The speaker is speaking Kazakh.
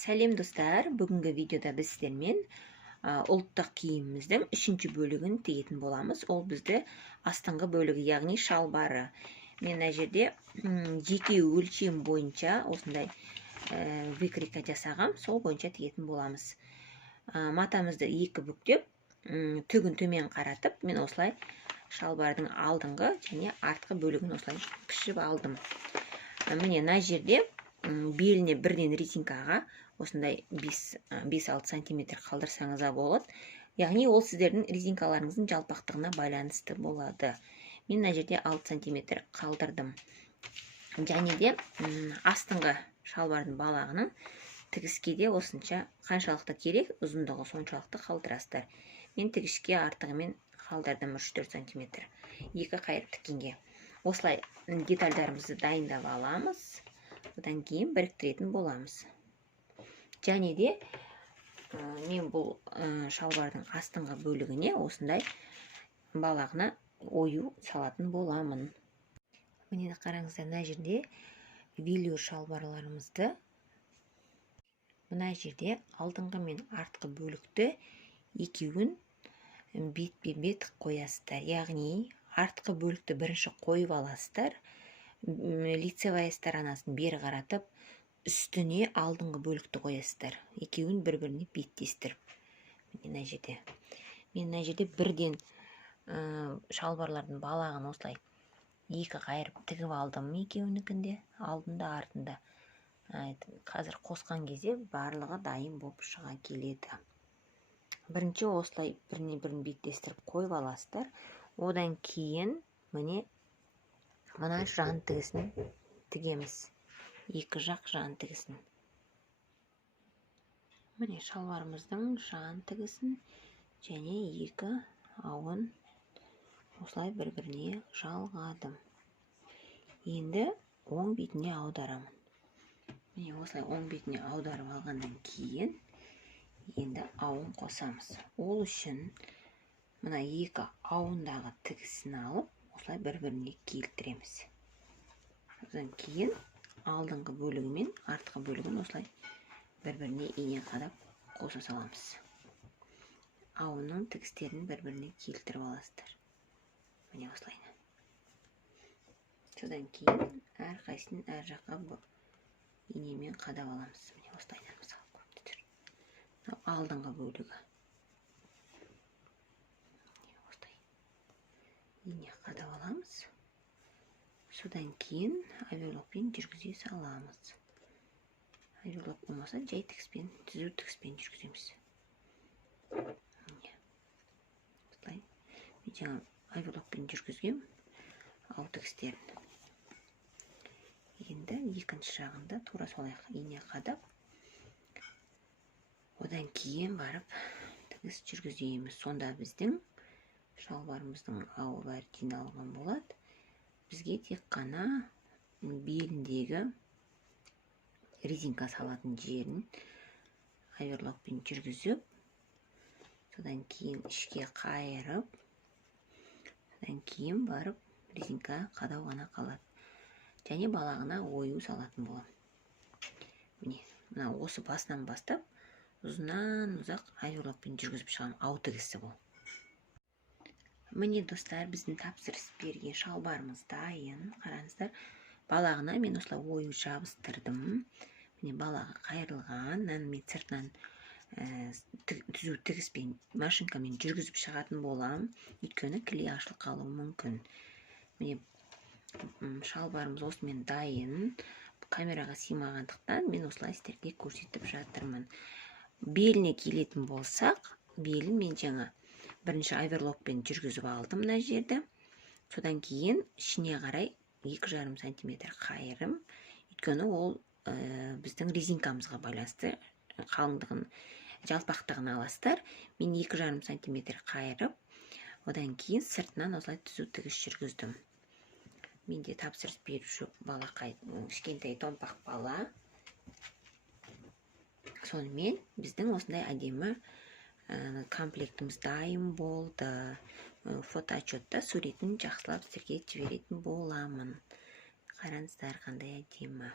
Сәлем достар, бүгінгі видеода біз сіздермен ұлттық киіміміздің 3-ші бөлігін тігетін боламыз. Ол бізді астыңғы бөлігі, яғни шалбары. Мен мына жерде жеке өлшем бойынша осындай выкройка жасағам, сол бойынша тігетін боламыз. Матамызды екі бүктеп, түгін төмен қаратып, мен осылай шалбардың алдыңғы және артқы бөлігін осылай пішіп алдым. Міне мына жерде беліне бірден резинкаға осындай 5-6 сантиметр қалдырсаңыз болады. Яғни ол сіздердің резинкаларыңыздың жалпақтығына байланысты болады. Мен мына жерде 6 сантиметр қалдырдым. Және де астыңғы шалбардың балағының тігіске де осынша қаншалықты керек, ұзындығы соншалықты қалдырасыздар. Мен тігіске артығымен қалдырдым 3-4 сантиметр. Екі қайыр тіккенге. Осылай детальдарымызды дайындап аламыз. Одан кейін біріктіретін боламыз. Және де мен бұл шалбардың астыңғы бөлігіне осындай балағына ою салатын боламын. Міне қараңыздар, мына жерде велюр шалбарларымызды мына жерде алдыңғы мен артқы бөлікті екеуін бетпе-бет қоясыздар. Яғни артқы бөлікті бірінші қойып аласыздар. Лицевая сторонасын бері қаратып, үстіне алдыңғы бөлікті қоясыздар. Екеуін бір-біріне беттестіріп. Мен мына жерде бірден шалбарлардың балағын осылай екі қайырып тігіп алдым, екеуінікінде, алдында артында. Қазір қосқан кезде барлығы дайын болып шыға келеді. Бірінші осылай бірін беттестіріп қойып аласыздар. Одан кейін міне мына жан тігісін тігеміз. Екі жақ жан тігісін. Міне шалбарымыздың жан тігісін және екі ауын осылай бір-біріне жалғадым. Енді оң бетіне аударамын. Міне осылай оң бетіне аударып алғаннан кейін енді ауын қосамыз. Ол үшін мына екі ауындағы тігісін алып осылай бір-біріне келтіреміз. Одан кейін алдыңғы бөлігі мен артқы бөлігін осылай бір-біріне ине қадап қоса саламыз. Ауынның тігістерін бір-біріне келтіріп аласыздар. Міне осылай. Содан кейін әрқайсысын әр жаққа инемен қадап аламыз. Міне осылай мысалы көріп тұр. Алдыңғы бөлігі. Ине қадап аламыз. Содан кейін оверлокпен жүргізе саламыз. Оверлок болмаса жай тігіспен, түзу тігіспен жүргіземіз. Осылай. Мен жаңа оверлокпен жүргізгем ау тігістерін. Енді екінші жағында тура солай ине қадап, одан кейін барып тігіс жүргіземіз. Сонда біздің шалбарымыздың ауы бәрі жиналған болады. Бізге тек қана беліндегі резинка салатын жерін оверлокпен жүргізіп, содан кейін ішке қайырып, содан кейін барып резинка қадау ғана қалады. Және балағына ою салатын болам. Міне, мына осы басынан бастап ұзынан ұзақ оверлокпен жүргізіп шығам. Ау тігісі бұл. Міне достар, біздің тапсырыс берген шалбарымыз дайын. Қараңыздар, балағына мен осылай ою жабыстырдым. Міне балағы қайырылған. Мен сыртынан түзу тігіспен машинкамен жүргізіп шығатын болам. Өйткені кіле ашылып қалуы мүмкін. Міне шалбарымыз осымен дайын. Камераға сыймағандықтан мен осылай сіздерге көрсетіп жатырмын. Беліне келетін болсақ, белін мен жаңа бірінші оверлокпен жүргізіп алдым мына жерді. Содан кейін ішіне қарай 2,5 сантиметр қайырым. Өйткені ол біздің резинкамызға байланысты қалыңдығын, жалпақтығын аласыздар. Мен 2,5 сантиметр қайырып, одан кейін сыртынан осылай түзу тігіс жүргіздім. Менде тапсырыс беруші балақай, кішкентай томпақ бала. Сонымен біздің осындай әдемі комплектіміз дайын болды. Фотоотчетта суретін жақсылап сіздерге жіберетін боламын. Қараңыздар, қандай әдемі.